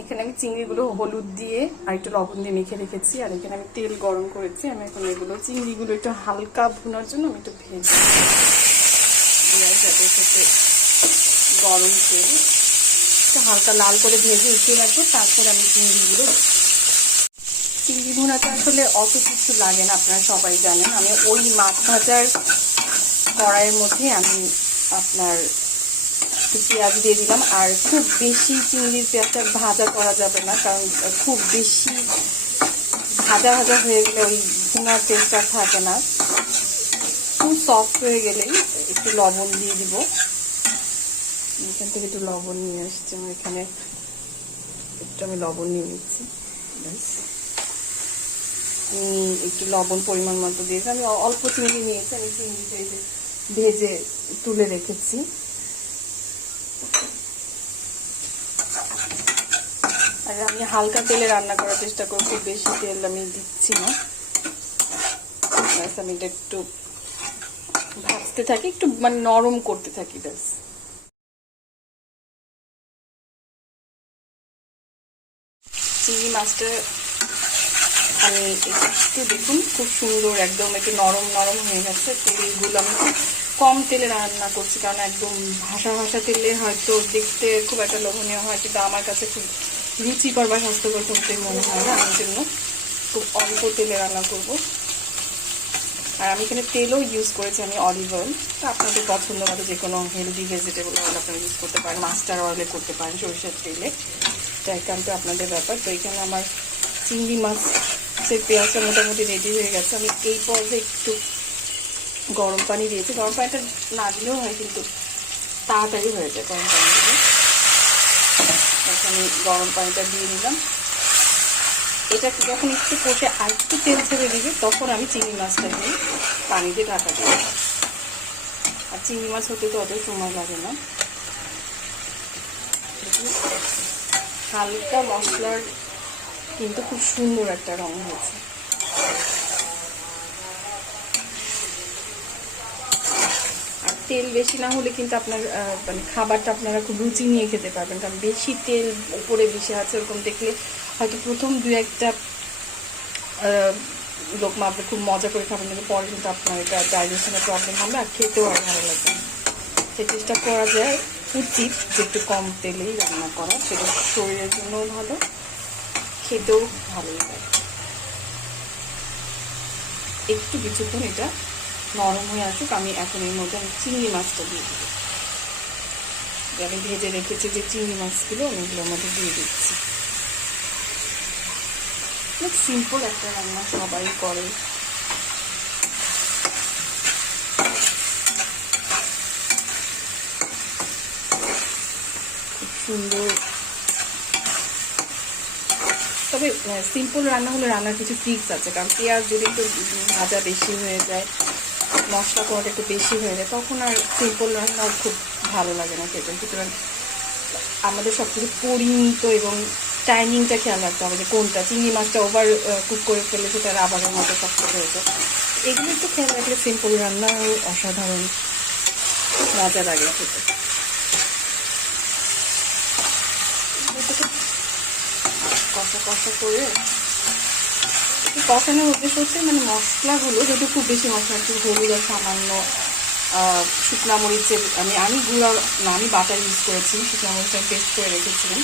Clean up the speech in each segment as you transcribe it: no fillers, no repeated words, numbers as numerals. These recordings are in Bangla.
এখানে আমি চিংড়িগুলো হলুদ দিয়ে আর একটু লবণ দিয়ে মেখে রেখেছি, আর এখানে আমি তেল গরম করেছি। আমি এখন এগুলো চিংড়িগুলো একটু হালকা ভুনার জন্য আমি একটু ভেজে যাতে সাথে গরম তেল একটু হালকা লাল করে ভেজে উঠিয়ে রাখবো। তারপর আমি চিংড়ি ভুনাতে আসলে অত কিছু লাগে না, আপনারা সবাই জানেন। আমি ওই মাছ ভাজার কড়াইয়ের মধ্যে আমি আপনার পেঁয়াজ দিয়ে দিলাম। আর খুব বেশি চিংড়ির পেঁয়াজটা ভাজা করা যাবে না, কারণ খুব বেশি ভাজা ভাজা হয়ে গেলে ওই ভুনার টেস্টটা থাকে না। খুব সফট হয়ে গেলেই একটু লবণ দিয়ে দিব। এখান থেকে একটু লবণ নিয়ে আসছি, আমার এখানে একটু আমি লবণ নিয়ে নিচ্ছি। আমি একটু লবণ পরিমাণ মতো দিয়েছি। আমি অল্প চিংড়ি নিয়েছি, আমি চিংড়িটা ভেজে তুলে রেখেছি। আর আমি হালকা তেলে রান্না করার চেষ্টা করব, খুব বেশি তেল আমি দিচ্ছি না। আমি এটা একটু ভাজতে থাকি, একটু মানে নরম করতে থাকি। ব্যাস চিংড়ি মাছটা আমি একটু দেখুন খুব সুন্দর একদম একটু নরম নরম হয়ে গেছে। তেলগুলো আমি কম তেলে রান্না করছি, কারণ একদম ভাসা ভাসা তেলে হয়তো দেখতে খুব একটা লোভনীয় হয়, কিন্তু আমার কাছে খুব রুচিকর বা স্বাস্থ্যকর করতে মনে হয় না। আমি জন্য খুব অল্প তেলে রান্না করব। আর আমি এখানে তেলও ইউজ করেছি, আমি অলিভ অয়েল। তো আপনাদের পছন্দ মতো যে কোনো হেলদি ভেজিটেবল অয়েল আপনারা ইউজ করতে পারেন, মাস্টার অয়েলে করতে পারেন, সরিষার তেলে, এটা একান্ত আপনাদের ব্যাপার। তো এখানে আমার চিংড়ি মাছের পেঁয়াজটা মোটামুটি রেডি হয়ে গেছে। আমি এই পর্যায়ে একটু গরম পানি দিয়েছি। গরম পানিটা না দিলেও হয়, কিন্তু তাড়াতাড়ি হয়ে যায় গরম পানি দিলে। এখন আমি গরম পানিটা দিয়ে নিলাম। এটা যখন একটু কষে আর একটু তেল ছেড়ে দিবে, তখন আমি চিংড়ি মাছটা দিয়ে পানি দিয়ে ঢাকা দিব। আর চিংড়ি মাছ হতে তো অত সময় লাগে না। হালকা মশলার কিন্তু খুব সুন্দর একটা রং হয়েছে। আর তেল বেশি না হলে কিন্তু আপনার মানে খাবারটা আপনারা খুব রুচি নিয়ে খেতে পারবেন, কারণ বেশি তেল উপরে বেশি আছে ওরকম দেখলে হয়তো প্রথম দু একটা লোক আপনি খুব মজা করে খাবেন, কিন্তু পরে কিন্তু আপনার এটা ডাইজেশনের প্রবলেম হবে আর খেতেও আর ভালো লাগবে না। সেই চেষ্টা করা যায় উচিত যে একটু কম তেলেই রান্না করা, সেটা শরীরের জন্যও ভালো, খেতেও ভালোই লাগে। একটু কিছুক্ষণ এটা নরম হয়ে আসুক, আমি এখন এর মধ্যে আমি চিংড়ি মাছটা দিয়ে দেবো। আমি ভেজে রেখেছি যে চিংড়ি মাছগুলো, আমি এগুলোর মধ্যে দিয়ে দিচ্ছি। খুব সিম্পল একটা রান্না, সবাই করে। খুব সুন্দর। তবে সিম্পল রান্না হলে রান্নার কিছু ট্রিক্স আছে, কারণ পেঁয়াজ যদি একটু ভাজা বেশি হয়ে যায়, মশলা কোয়াটা একটু বেশি হয়ে যায়, তখন আর সিম্পল রান্না খুব ভালো লাগে না খেতে। সুতরাং আমাদের সব কিছু পরিমিত এবং টাইমিংটা খেয়াল রাখতে হবে, যে কোনটা চিংড়ি মাছটা ওভার কুক করে ফেলে সেটা রাবারের মতো শক্ত হয়ে যায়। এগুলো একটু খেয়াল রাখলে সিম্পল রান্নাও অসাধারণ মজা লাগে খেতে। কষা কষা করে একটু কষানোর উদ্দেশ্য হচ্ছে মানে মশলাগুলো যেহেতু খুব বেশি মশলা, একটু হলুদ আর সামান্য শুকনা মরিচের আমি গুঁড়া না, আমি বাটার ইউজ করেছি, শুকনা মরিচটা পেস্ট করে রেখেছিলাম।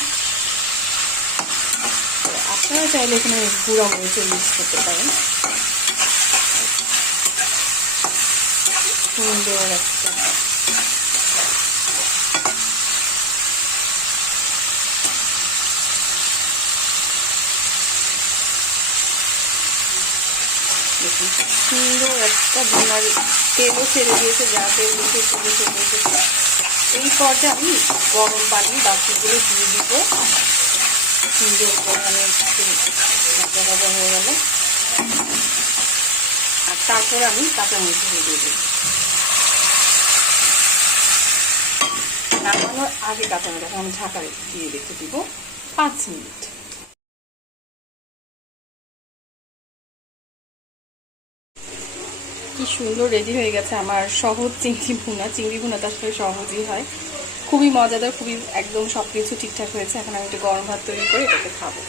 আপনারা চাইলে এখানে গুঁড়া মরিচের ইউজ করতে পারেন। সুন্দর একটা দেখুন, সুন্দর একটা ভুনার তেলও ছেড়ে দিয়েছে, যা তেল দিয়েছে তেলও ছেড়ে দিয়েছে। এই পর্যায়ে আমি গরম পানি বাকিগুলো দিয়ে দিব। সুন্দর করে আমি একটু ভাজা ভাজা হয়ে গেল, আর তারপরে আমি কাঁচামরিচ দিয়ে দেব। নামানোর আগে কাঁচামরিচ আমি ঢাকা দিয়ে রেখে দিব 5 মিনিট। কি সুন্দর রেডি হয়ে গেছে আমার সহজ চিংড়ি ভুনা। চিংড়ি ভুনা তো আসলে সহজই হয়, খুবই মজাদার, খুবই একদম সব কিছু ঠিকঠাক হয়েছে। এখন আমি একটু গরম ভাত তৈরি করে এটাকে খাবো।